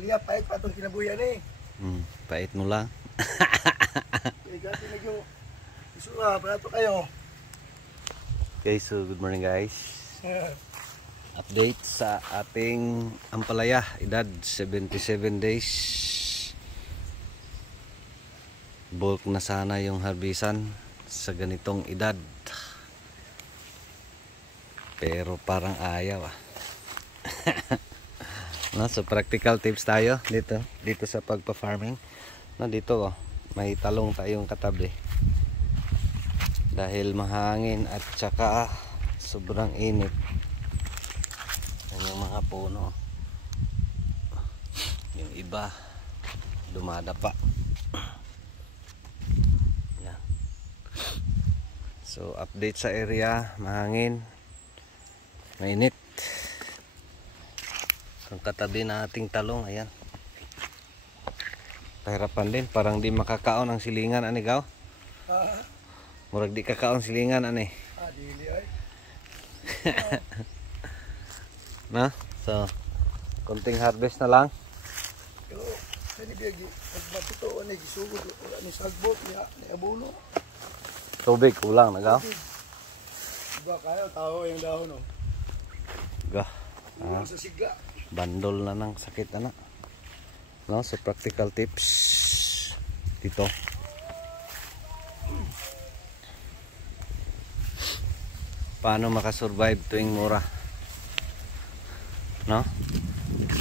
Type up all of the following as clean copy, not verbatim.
Palya, pait pa itong kinabuyan eh. Pait mo lang. Eh, gati na yung isura, para ito kayo. Okay, so good morning guys. Update sa ating ampalaya, edad 77 days. Bulk na sana yung harbisan sa ganitong edad. Pero parang ayaw no, so practical tips tayo dito sa pagpa-farming. No, dito may talong tayong katabi. Dahil mahangin at saka sobrang init. Yan yung mga puno. Yung iba dumadapa. Yan. So update sa area, mahangin, mainit. Ang katabi nating talong, ayan. Pahirapan din, parang di makakaon ang silingan ani gaw. Murag di kakaon silingan ani. Dili ay. Na? So, konting harvest na lang. Pero, kani biyagi, pagmatuto ni gisugod ni sagbot niya, ni abono. Tubig kulang na gaw. Diba kayo, tao yung dahon no? Gah. Sa sigla. Bandol na ng sakit anak. No, so practical tips dito. Paano makasurvive tuwing mura? No?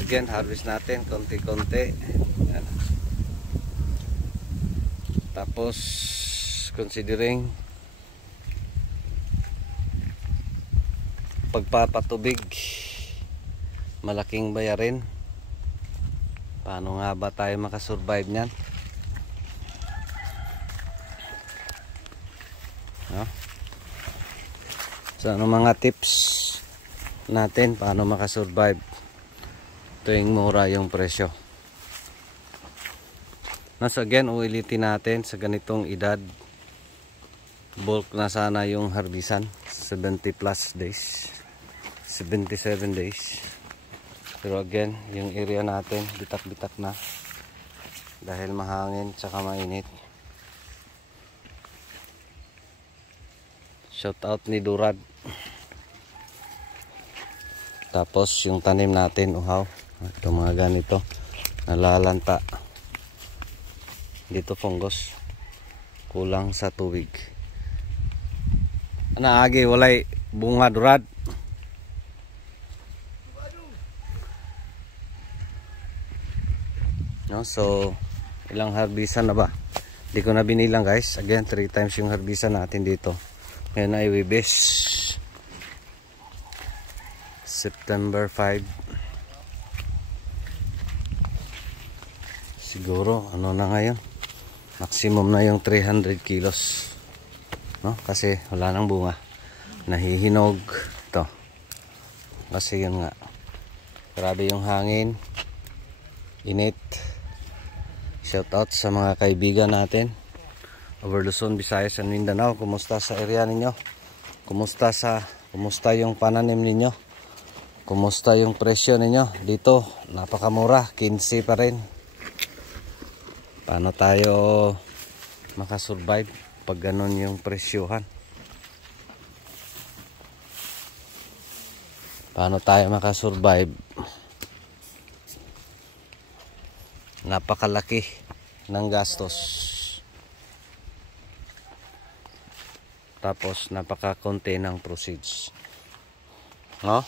Again, harvest natin konti-konti. Tapos considering pagpapatubig, malaking bayarin. Paano nga ba tayo makasurvive niyan? No? So ano mga tips natin paano makasurvive tuwing mura yung presyo? So again, ulitin natin sa ganitong edad, bulk na sana yung harbisan, 70 plus days, 77 days. Pero again, yung area natin bitak-bitak na dahil mahangin tsaka mainit. Shout out ni Durad. Tapos yung tanim natin, uhaw. Ito mga ganito, nalalanta. Dito fungus, kulang sa tubig. Agi walay bunga Durad. No, so ilang harbisan na ba? Hindi ko na binilang guys. Again, 3 times yung harbisan natin dito. Ngayon ay Wibes, September 5. Siguro ano na ngayon, maximum na yung 300 kilos, no? Kasi wala nang bunga, nahihinog to. Kasi yun nga, grabe yung hangin, init. Shout out sa mga kaibigan natin over Luzon, Visayas and Mindanao. Kumusta sa area ninyo? Kumusta yung pananim ninyo? Kumusta yung presyo ninyo? Dito napakamura, 15 pa rin. Paano tayo makasurvive pag ganun yung presyohan? Paano tayo makasurvive? Napakalaki ng gastos. Tapos napaka-konti ng proceeds. No?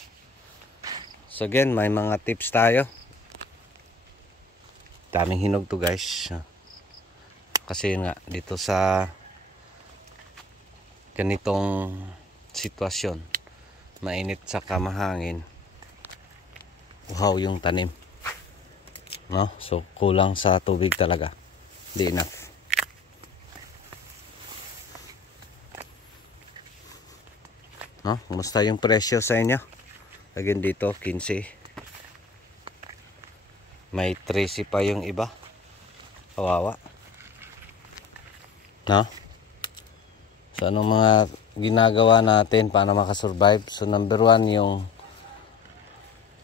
So again, may mga tips tayo. Daming hinog to guys. Kasi nga dito sa ganitong sitwasyon, mainit sa kamahangin, uhaw yung tanim. No? So kulang sa tubig talaga. Di enough. No? Kumusta yung presyo sa inyo? Again dito 15. May 13 pa yung iba. Kawawa. No? So anong mga ginagawa natin para makasurvive? So number 1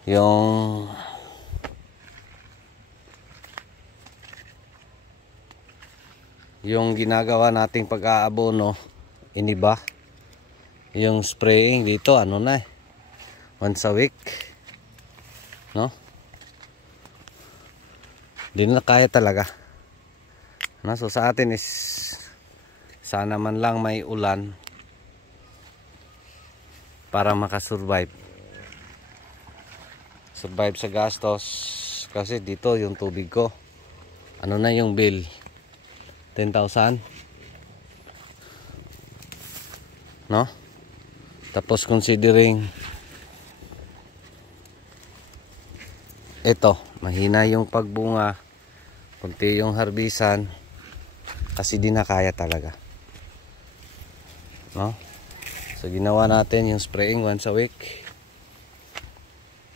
yung yung ginagawa nating pag-aabono iniba. Yung spraying dito ano na once a week, no? Di na kaya talaga, no? So sa atin is sana man lang may ulan para makasurvive sa gastos. Kasi dito yung tubig ko ano na yung bill 10,000, no? Tapos considering ito mahina yung pagbunga, kunti yung harbisan, kasi di na kaya talaga, no? So ginawa natin yung spraying once a week.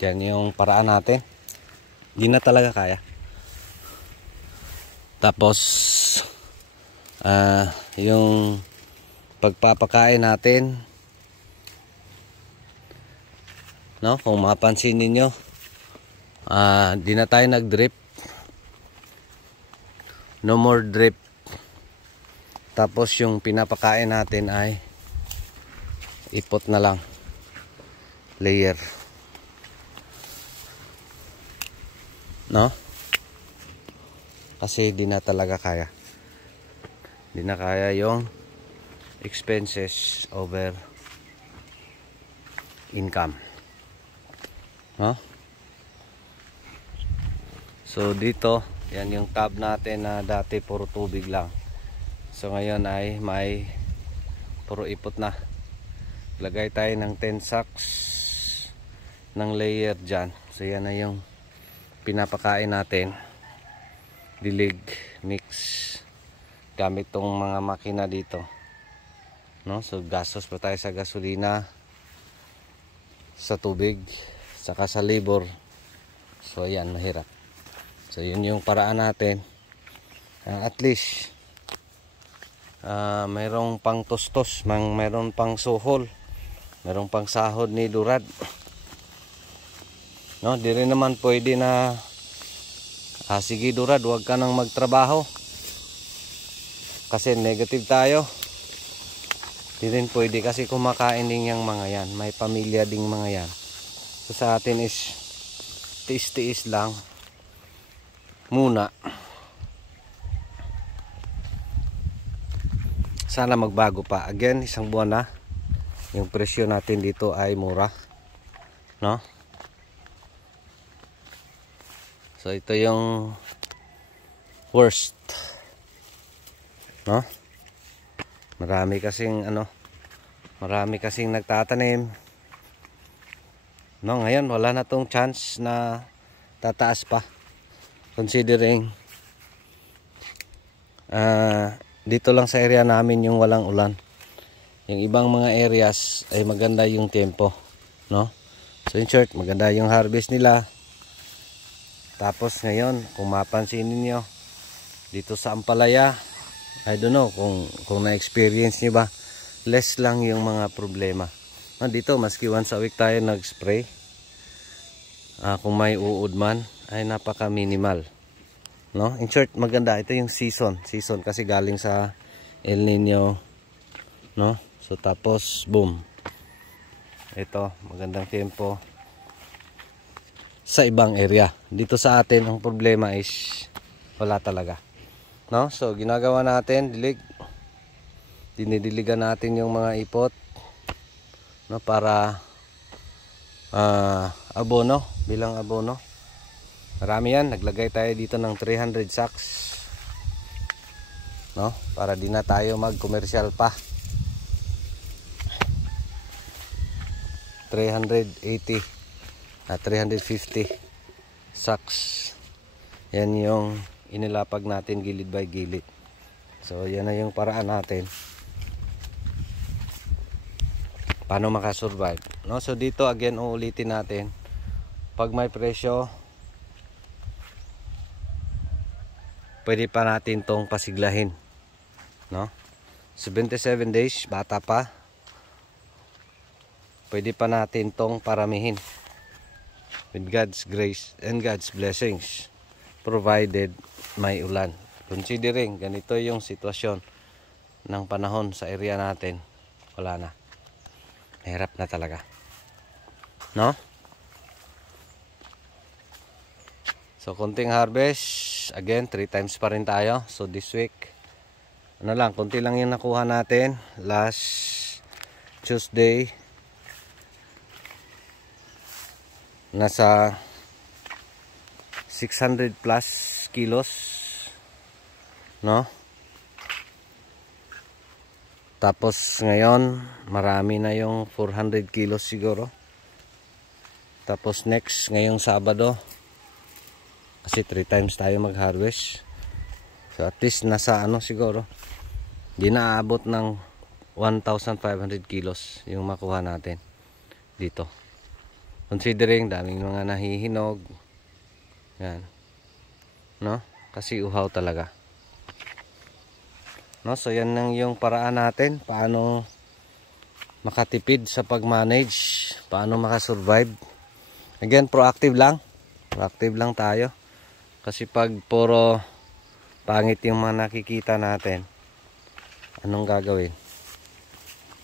Yan yung paraan natin. Di na talaga kaya. Tapos yung pagpapakain natin, no? Kung mapansin ninyo, di na tayo nag-drip. No more drip. Tapos yung pinapakain natin ay ipot na lang, layer, no? Kasi di na talaga kaya. Di na kaya yung expenses over income, no? So dito, yan yung tab natin na dati puro tubig lang. So ngayon ay may puro ipot na. Lagay tayo ng 10 sacks ng layer dyan. So yan na yung pinapakain natin. Dilig, mix, gamit tong mga makina dito, no? So gastos pa tayo sa gasolina, sa tubig, saka sa labor. So ayan, mahirap. So yun yung paraan natin. At least mayroong pang tostos, mayroong pang suhol, mayroong pang sahod ni Durad, no? Di rin naman pwede na sige Durad, huwag ka nang magtrabaho kasi negative tayo. Di rin pwede kasi kumakain din yung mga yan, may pamilya ding mga yan. So sa atin is tiis-tiis lang muna. Sana magbago pa. Again, isang buwan na, yung presyo natin dito ay mura, no? So ito yung worst, no? Marami kasing nagtatanim, no? Ngayon wala na tong chance na tataas pa, considering dito lang sa area namin yung walang ulan. Yung ibang mga areas ay maganda yung tempo, no? So in short, maganda yung harvest nila. Tapos ngayon, kung mapansin niyo dito sa Ampalaya, I don't know kung na-experience niyo ba, less lang yung mga problema. Dito maski once a week tayo nag-spray, kung may uod man ay napaka minimal, no? In short, maganda ito yung season kasi galing sa El Nino, no? So tapos boom, ito magandang tempo sa ibang area. Dito sa atin ang problema is wala talaga, no? So ginagawa natin, dinidiligan natin yung mga ipot, no, para abono, bilang abono. Marami yan. Naglagay tayo dito ng 300 sacks, no, para di na tayo mag-commercial pa. 350 sacks. Yan yung inilapag natin gilid by gilid. So yan na yung paraan natin paano makasurvive, no? So dito again, uulitin natin, pag may presyo, pwede pa natin tong pasiglahin, no? 77 days, bata pa, pwede pa natin tong paramihin with God's grace and God's blessings, provided may ulan. considering ganito yung sitwasyon ng panahon sa area natin, wala na. Mahirap na talaga. No? So konting harvest, again 3 times pa rin tayo. So this week, ano lang, konti lang yung nakuha natin. Last Tuesday, nasa 600 plus kilos, no? Tapos ngayon marami na yung 400 kilos siguro. Tapos next ngayong Sabado, kasi 3 times tayo mag-harvest, so at least nasa ano siguro, di na aabot ng 1,500 kilos yung makuha natin dito, considering daming mga nahihinog. Yan, no? Kasi uhaw talaga, no? So yan lang yung paraan natin paano makatipid sa pag-manage, paano makasurvive. Again, proactive lang tayo, kasi pag puro pangit yung mga nakikita natin, anong gagawin?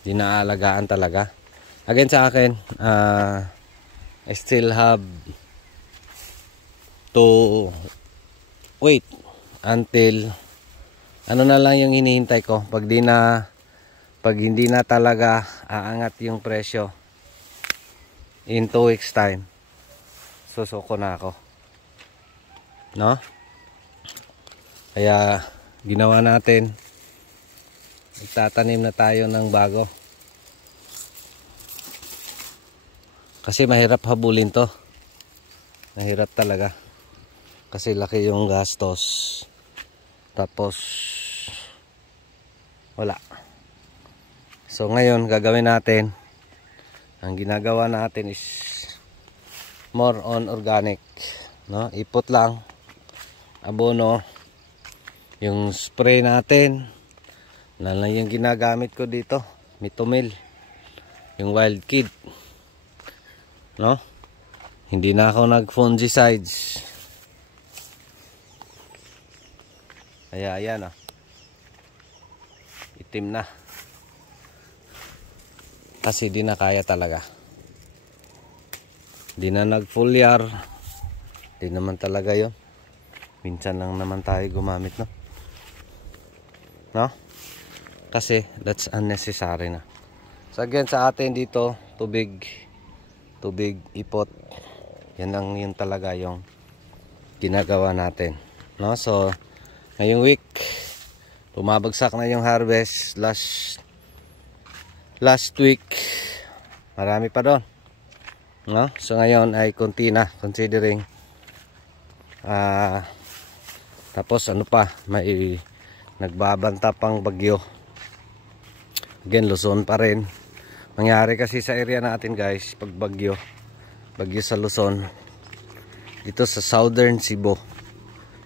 Di naaalagaan talaga. Again, sa akin, I still have to wait until ano na lang yung hinihintay ko. Pag hindi na talaga aangat yung presyo in 2 weeks time, susuko na ako, no? Kaya ginawa natin, nagtatanim na tayo ng bago, kasi mahirap habulin to, mahirap talaga, kasi laki yung gastos, tapos wala. So ngayon gagawin natin, ang ginagawa natin is more on organic, no? Ipot lang, abono, yung spray natin na lang yung ginagamit ko dito, Mitomil, yung Wild Kid, no? Hindi na ako nag fungicides. Kaya ayan, itim na, kasi di na kaya talaga. Di na nag-foliar. Di naman talaga yon. Minsan lang naman tayo gumamit, no? No? Kasi that's unnecessary na. So again, sa atin dito, tubig, ipot. Yan lang yun talaga yung ginagawa natin, no? So ngayong week, bumabagsak na yung harvest. Last week, marami pa doon, no? So ngayon ay konti na, considering tapos ano pa, may nagbabanta pang bagyo. Again, Luzon pa rin. Mangyari kasi sa area natin, guys, pag bagyo sa Luzon, dito sa Southern Cebu,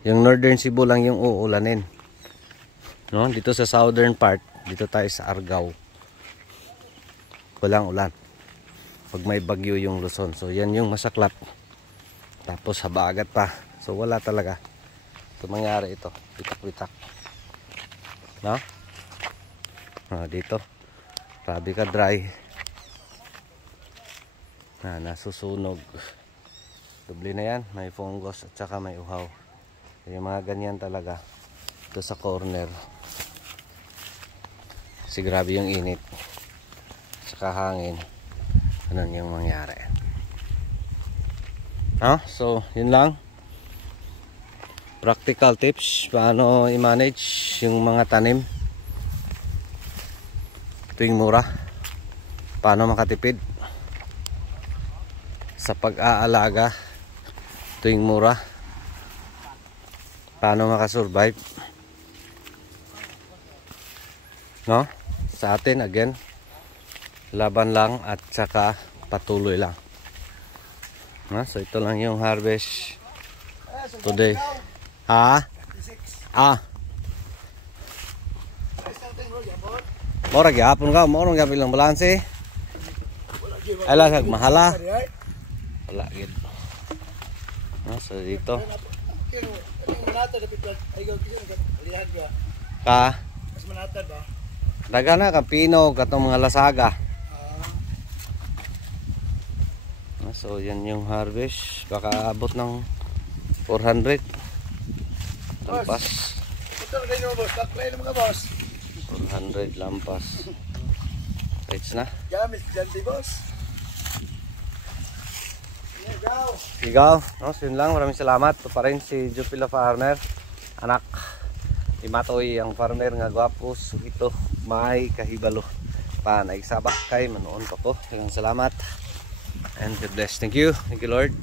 yung Northern Cebu lang yung uulanin, no? Dito sa southern part, dito tayo sa Argao, walang ulan pag may bagyo yung Luzon. So yan yung masaklap, tapos habagat pa, so wala talaga. So mangyari ito, bitak-bitak, no? Dito grabe ka dry, nasusunog, doble na yan, may fungus at saka may uhaw. Yung mga ganyan talaga ito sa corner, kasi grabe yung init saka hangin, ganun yung mangyari, no? So yun lang, practical tips paano i-manage yung mga tanim tuwing mura, paano makatipid sa pag-aalaga tuwing mura, paano makasurvive, no? Sa atin, again, laban lang at saka patuloy lang, no? So ito lang yung harvest today. Mora gyapon ka, mora gyapon lang balanse. Ala sag mahala. Wala gid. So dito Ang manatad na pitwan. Ay, gaw kasi alihan ka. Ka, Mas manatad ba? daga na kapino katong mga lasaga. So yan yung harvest. Baka abot ng 400. Lampas. Ito na kayo boss. Taklay ng mga boss. 400 lampas. Rights na. Gamit dyan di boss. Yeah, go. Sigaw. No, so yun lang. Maraming salamat. Ito pa rin si Jupila Farmer. Anak. Imatoy ang farmer nga gwapos. Ito. May kahibalo. Pa nagsabak kay manoon pa ko. Salamat. And God bless. Thank you. Thank you, Lord.